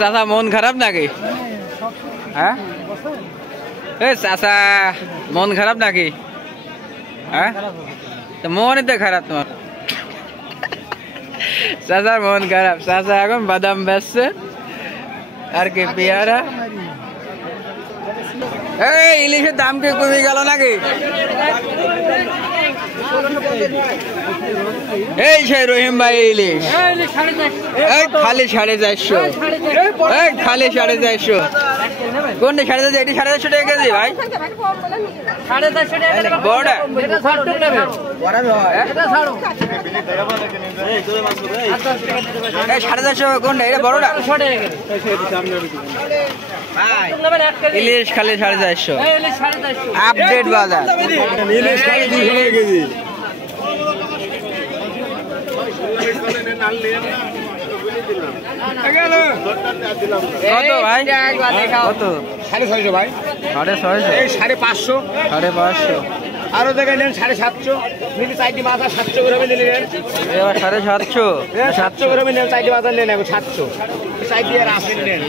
চাচা মন খারাপ নাকি? হ্যাঁ চাচা মন খারাপ নাকি? হ্যাঁ মনই তো খারাপ তোমার। চাচার মন খারাপ, চাচা এখন বাদাম বেচছে আর কি পেয়ারা। এই ইলিশের দাম কি কমে গেল নাকি? এই সেই রহিম ভাই ইলিশ খালি 450, খালি 450। কোনটা 450? এটি 450 টাকা কেজি ভাই। বড়টা 450 কোনটা? এটা বড়টা ইলিশ খালি 450। আপডেট বাজার ইলিশ খালি 200 টাকা কেজি। কত ভাই? কত? 650 ভাই। 650? এই 550। 550 আরো জায়গায় নেন 750। মিলি চারটি মাছ 700 করে নিলেন। এবার 750। 700 করে নেন, চারটি মাছ নেন এখন 700। চারটি আর আসেন নেন।